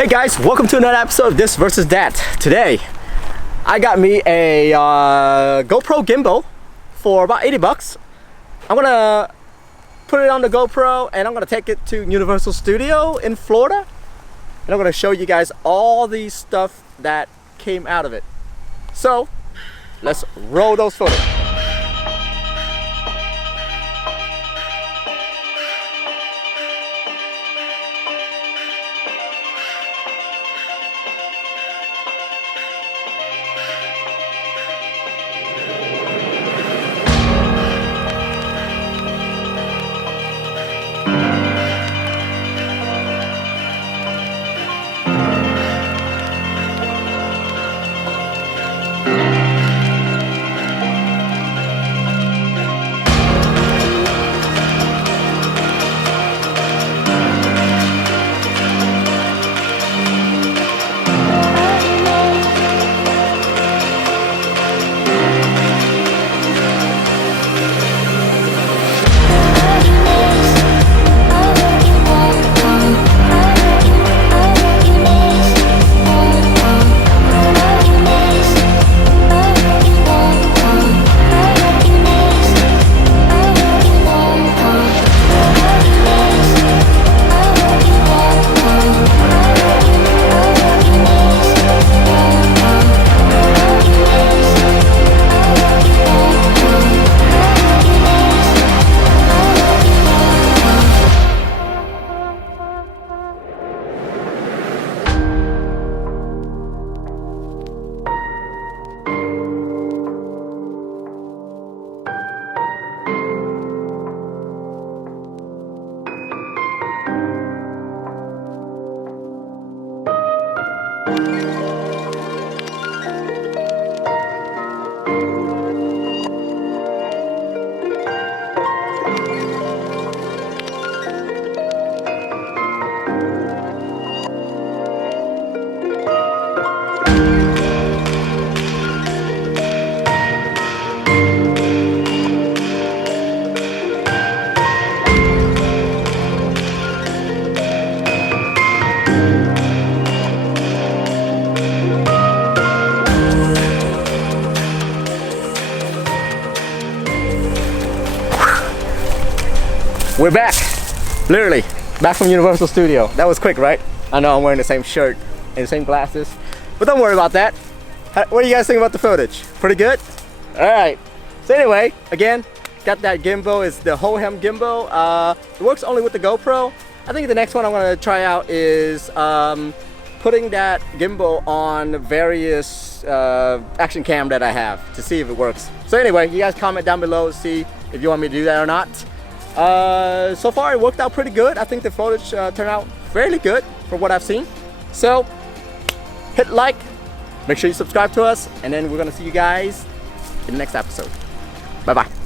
Hey guys, welcome to another episode of This versus That. Today, I got me a GoPro Gimbal for about 80 bucks. I'm gonna put it on the GoPro and I'm gonna take it to Universal Studio in Florida. And I'm gonna show you guys all the stuff that came out of it. So, let's roll those photos. We're back, literally, back from Universal Studio. That was quick, right? I know I'm wearing the same shirt and the same glasses, but don't worry about that. What do you guys think about the footage? Pretty good? All right, so anyway, again, got that gimbal. It's the Hohem gimbal. It works only with the GoPro. I think the next one I'm gonna try out is putting that gimbal on various action cam that I have to see if it works. So anyway, you guys comment down below to see if you want me to do that or not. So far it worked out pretty good. I think the footage turned out fairly good for what I've seen. So hit like, make sure you subscribe to us, and then we're gonna see you guys in the next episode. Bye bye.